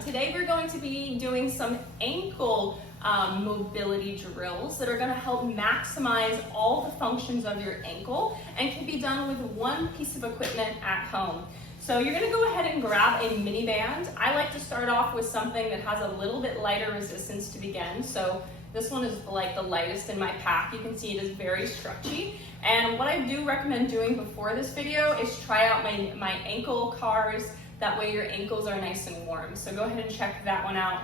Today we're going to be doing some ankle mobility drills that are going to help maximize all the functions of your ankle and can be done with one piece of equipment at home. So you're going to go ahead and grab a mini band. I like to start off with something that has a little bit lighter resistance to begin. So this one is like the lightest in my pack. You can see it is very stretchy. And what I do recommend doing before this video is try out my ankle cars. That way your ankles are nice and warm. So go ahead and check that one out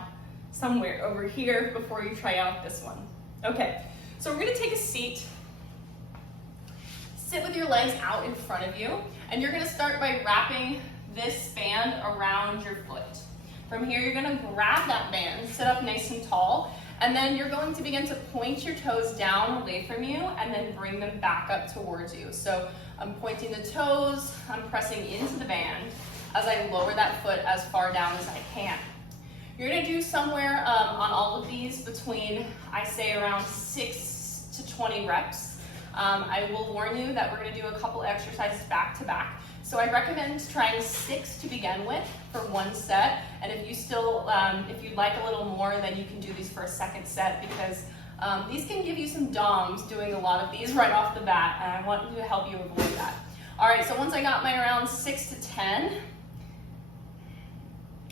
somewhere over here before you try out this one. Okay, so we're gonna take a seat. Sit with your legs out in front of you, and you're gonna start by wrapping this band around your foot. From here, you're gonna grab that band, sit up nice and tall, and then you're going to begin to point your toes down away from you and then bring them back up towards you. So I'm pointing the toes, I'm pressing into the band as I lower that foot as far down as I can. You're gonna do somewhere on all of these between, I say, around 6 to 20 reps. I will warn you that we're gonna do a couple exercises back to back. So I recommend trying 6 to begin with for one set. And if you still, if you'd like a little more, then you can do these for a second set, because these can give you some DOMs doing a lot of these right off the bat, and I want to help you avoid that. All right, so once I got my around 6 to 10,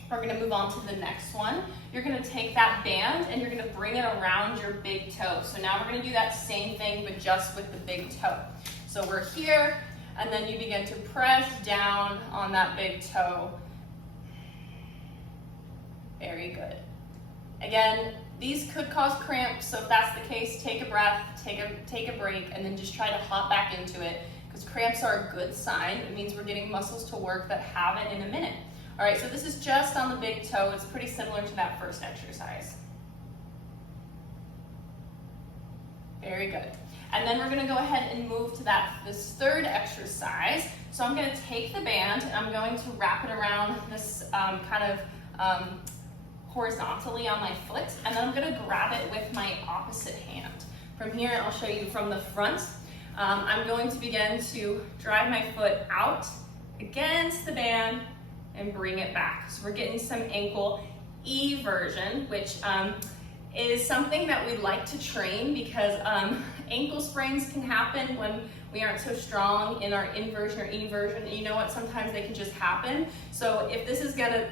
we're gonna move on to the next one. You're gonna take that band and you're gonna bring it around your big toe. So now we're gonna do that same thing, but just with the big toe. So we're here, and then you begin to press down on that big toe. Very good. Again, these could cause cramps, so if that's the case, take a breath, take a break, and then just try to hop back into it, because cramps are a good sign. It means we're getting muscles to work that haven't in a minute. All right, so this is just on the big toe. It's pretty similar to that first exercise. Very good. And then we're gonna go ahead and move to this third exercise. So I'm gonna take the band and I'm going to wrap it around this horizontally on my foot, and then I'm gonna grab it with my opposite hand. From here, I'll show you from the front. I'm going to begin to drive my foot out against the band and bring it back. So we're getting some ankle eversion, which is something that we like to train, because ankle sprains can happen when we aren't so strong in our inversion or eversion. And you know what, sometimes they can just happen. So if this is gonna,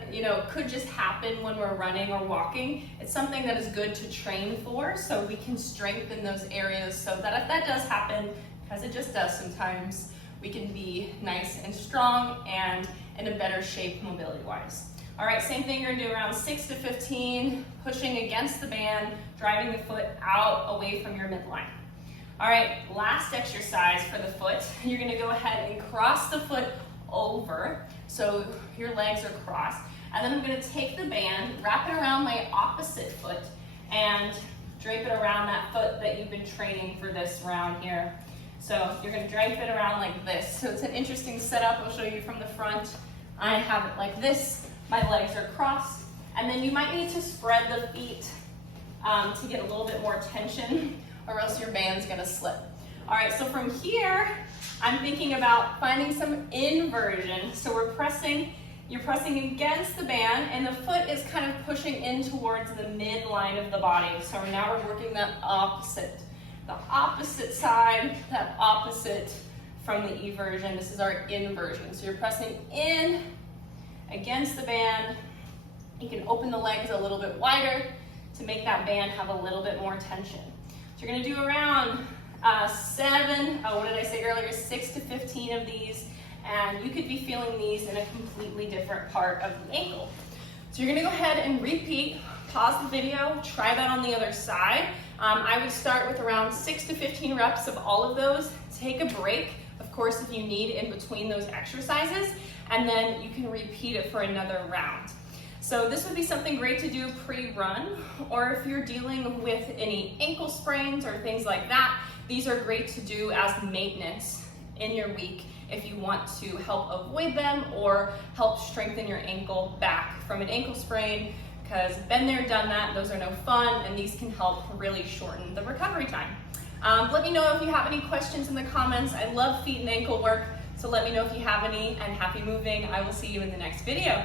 could just happen when we're running or walking, it's something that is good to train for, so we can strengthen those areas, so that if that does happen, because it just does sometimes, we can be nice and strong and in a better shape mobility-wise. All right, same thing, you're gonna do around 6 to 15, pushing against the band, driving the foot out away from your midline. All right, last exercise for the foot. You're gonna go ahead and cross the foot over, so your legs are crossed, and then I'm gonna take the band, wrap it around my opposite foot, and drape it around that foot that you've been training for this round here. So you're gonna drape it around like this. So it's an interesting setup. I'll show you from the front. I have it like this. My legs are crossed. And then you might need to spread the feet to get a little bit more tension, or else your band's gonna slip. All right, so from here, I'm thinking about finding some inversion. So you're pressing against the band, and the foot is kind of pushing in towards the midline of the body. So now we're working that opposite. The opposite side, that opposite from the eversion. This is our inversion. So you're pressing in against the band. You can open the legs a little bit wider to make that band have a little bit more tension. So you're gonna do around 6 to 15 of these, and you could be feeling these in a completely different part of the ankle. So you're gonna go ahead and repeat, pause the video, try that on the other side. I would start with around 6 to 15 reps of all of those. Take a break, of course, if you need in between those exercises, and then you can repeat it for another round. So this would be something great to do pre-run, or if you're dealing with any ankle sprains or things like that, these are great to do as maintenance in your week if you want to help avoid them or help strengthen your ankle back from an ankle sprain, because been there, done that, those are no fun, and these can help really shorten the recovery time. Let me know if you have any questions in the comments. I love feet and ankle work, so let me know if you have any, and happy moving. I will see you in the next video.